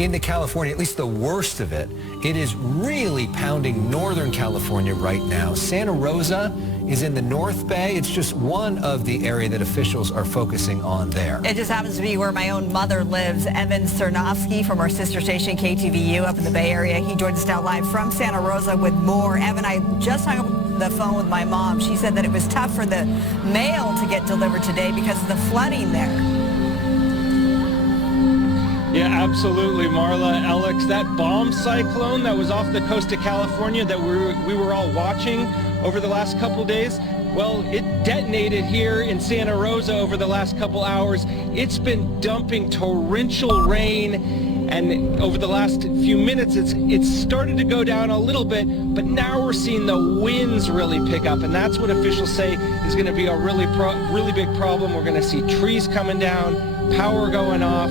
into California, at least the worst of it. It is really pounding northern California right now. Santa Rosa is in the North Bay. It's just one of the area that officials are focusing on there. It just happens to be where my own mother lives. Evan Cernovsky from our sister station KTVU up in the Bay Area. He joins us now live from Santa Rosa with more. Evan, I just hung up the phone with my mom. She said that it was tough for the mail to get delivered today because of the flooding there. Yeah, absolutely, Marla. Alex, that bomb cyclone that was off the coast of California that we were all watching over the last couple days, well, it detonated here in Santa Rosa over the last couple hours. It's been dumping torrential rain, and over the last few minutes, it's started to go down a little bit, but now we're seeing the winds really pick up, and that's what officials say is going to be a really big problem. We're going to see trees coming down, power going off,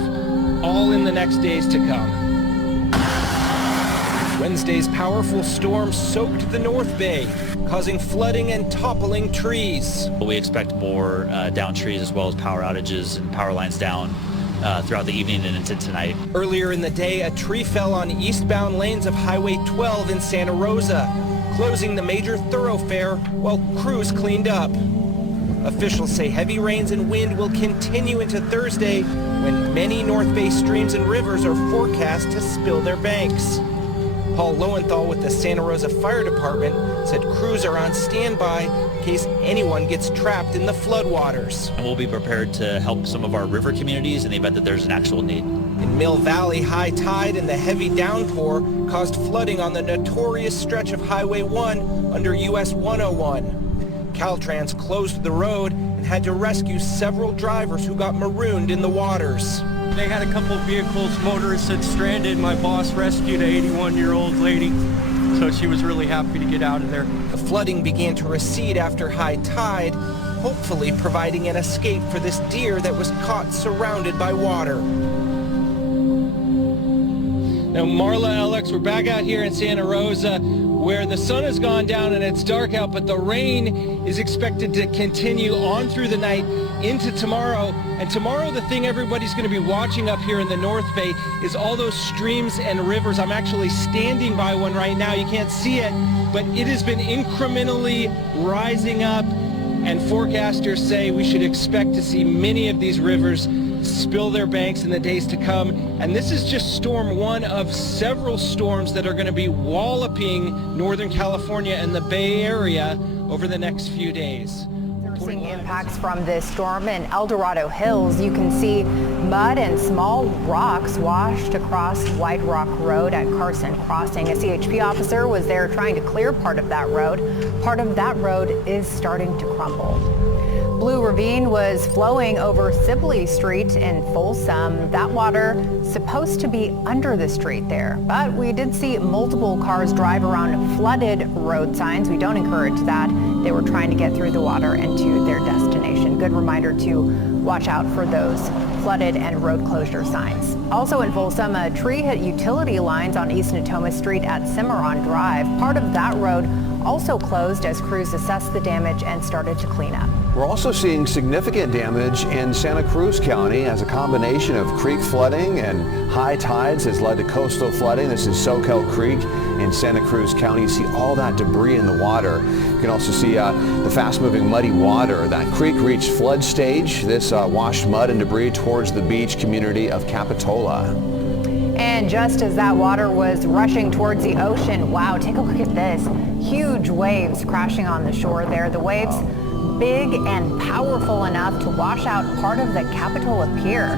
all in the next days to come. Wednesday's powerful storm soaked the North Bay, causing flooding and toppling trees. We expect more down trees as well as power outages and power lines down throughout the evening and into tonight. Earlier in the day, a tree fell on eastbound lanes of Highway 12 in Santa Rosa, closing the major thoroughfare while crews cleaned up. Officials say heavy rains and wind will continue into Thursday when many North Bay streams and rivers are forecast to spill their banks. Paul Lowenthal with the Santa Rosa Fire Department said crews are on standby in case anyone gets trapped in the floodwaters. And we'll be prepared to help some of our river communities in the event that there's an actual need. In Mill Valley, high tide and the heavy downpour caused flooding on the notorious stretch of Highway 1 under US 101. Caltrans closed the road and had to rescue several drivers who got marooned in the waters. They had a couple of vehicles, motorists had stranded. My boss rescued an 81-year-old lady, so she was really happy to get out of there. The flooding began to recede after high tide, hopefully providing an escape for this deer that was caught surrounded by water. Now, Marla, Alex, we're back out here in Santa Rosa, where the sun has gone down and it's dark out, but the rain is expected to continue on through the night into tomorrow. And tomorrow, the thing everybody's going to be watching up here in the North Bay is all those streams and rivers. I'm actually standing by one right now. You can't see it, but it has been incrementally rising up, and forecasters say we should expect to see many of these rivers spill their banks in the days to come. And this is just storm one of several storms that are going to be walloping Northern California and the Bay Area over the next few days. We're seeing impacts from this storm in El Dorado Hills. You can see mud and small rocks washed across White Rock Road at Carson Crossing. A CHP officer was there trying to clear part of that road. Part of that road is starting to crumble. Blue Ravine was flowing over Sibley Street in Folsom. That water supposed to be under the street there, but we did see multiple cars drive around flooded road signs. We don't encourage that. They were trying to get through the water and to their destination. Good reminder to watch out for those flooded and road closure signs. Also in Folsom, a tree hit utility lines on East Natoma Street at Cimarron Drive. Part of that road also closed as crews assessed the damage and started to clean up. We're also seeing significant damage in Santa Cruz County as a combination of creek flooding and high tides has led to coastal flooding. This is Soquel Creek in Santa Cruz County. You see all that debris in the water. You can also see the fast-moving muddy water. That creek reached flood stage. This washed mud and debris towards the beach community of Capitola. And just as that water was rushing towards the ocean, wow, take a look at this. Huge waves crashing on the shore there. The waves big and powerful enough to wash out part of the Capitola Pier.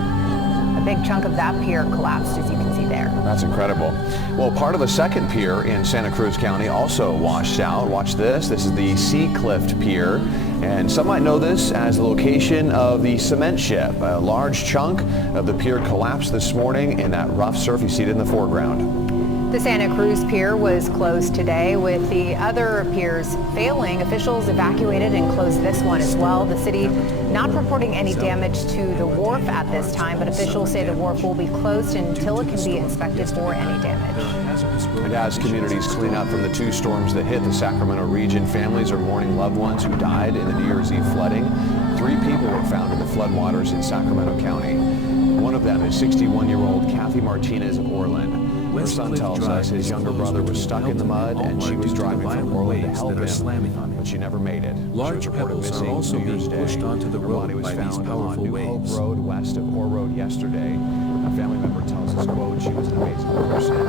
A big chunk of that pier collapsed, as you can see there. That's incredible. Well, part of a second pier in Santa Cruz County also washed out. Watch this. This is the Sea Cliff Pier. And some might know this as the location of the cement ship. A large chunk of the pier collapsed this morning in that rough surf you see it in the foreground. The Santa Cruz Pier was closed today, with the other piers failing. Officials evacuated and closed this one as well. The city not reporting any damage to the wharf at this time, but officials say the wharf will be closed until it can be inspected for any damage. And as communities clean up from the two storms that hit the Sacramento region, families are mourning loved ones who died in the New Year's Eve flooding. 3 people were found in the floodwaters in Sacramento County. One of them is 61-year-old Kathy Martinez of Orland. Her son tells us his younger brother was stuck in the mud and she was driving from Orland to help him, but she never made it. Large pebbles are also being pushed onto the road by these powerful waves. Road west of Orr Road yesterday. A family member tells us, quote, she was an amazing person.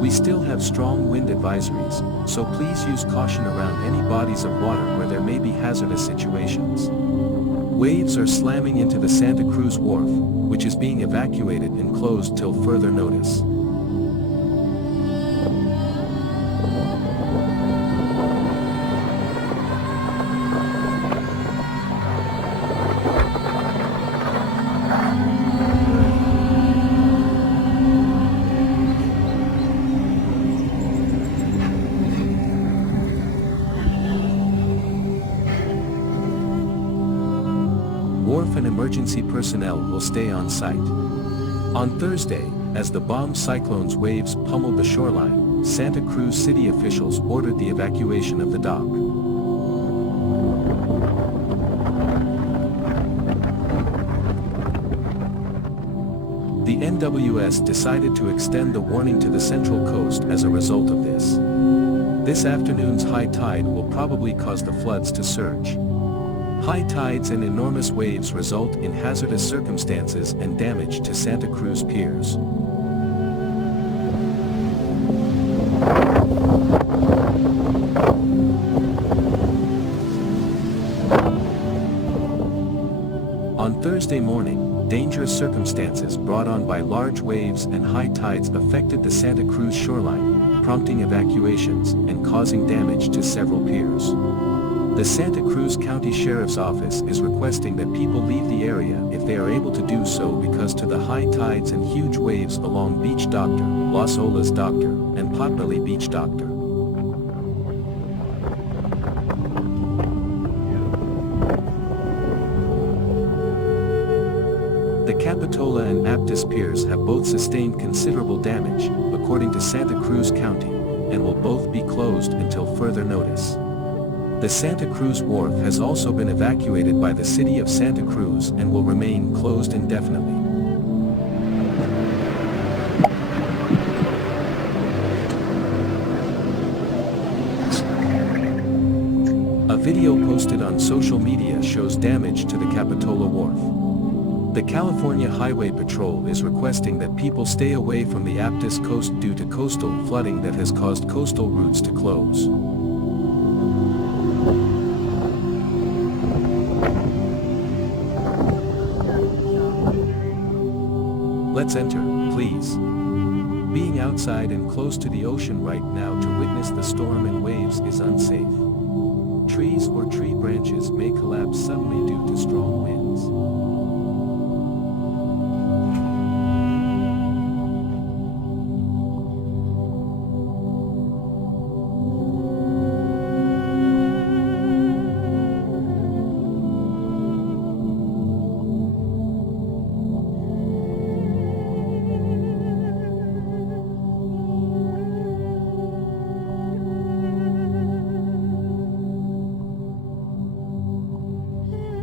We still have strong wind advisories, so please use caution around any bodies of water where there may be hazardous situations. Waves are slamming into the Santa Cruz Wharf, which is being evacuated and closed till further notice. Wharf and emergency personnel will stay on site. On Thursday, as the bomb cyclone's waves pummeled the shoreline, Santa Cruz city officials ordered the evacuation of the dock. The NWS decided to extend the warning to the Central Coast as a result of this. This afternoon's high tide will probably cause the floods to surge. High tides and enormous waves result in hazardous circumstances and damage to Santa Cruz piers. On Thursday morning, dangerous circumstances brought on by large waves and high tides affected the Santa Cruz shoreline, prompting evacuations and causing damage to several piers. The Santa Cruz County Sheriff's Office is requesting that people leave the area if they are able to do so because to the high tides and huge waves along Beach Doctor, Las Olas Doctor, and Potbelly Beach Doctor. The Capitola and Aptos piers have both sustained considerable damage, according to Santa Cruz County, and will both be closed until further notice. The Santa Cruz Wharf has also been evacuated by the city of Santa Cruz and will remain closed indefinitely. A video posted on social media shows damage to the Capitola Wharf. The California Highway Patrol is requesting that people stay away from the Aptos coast due to coastal flooding that has caused coastal routes to close. Let's enter, please. Being outside and close to the ocean right now to witness the storm and waves is unsafe. Trees or tree branches may collapse suddenly due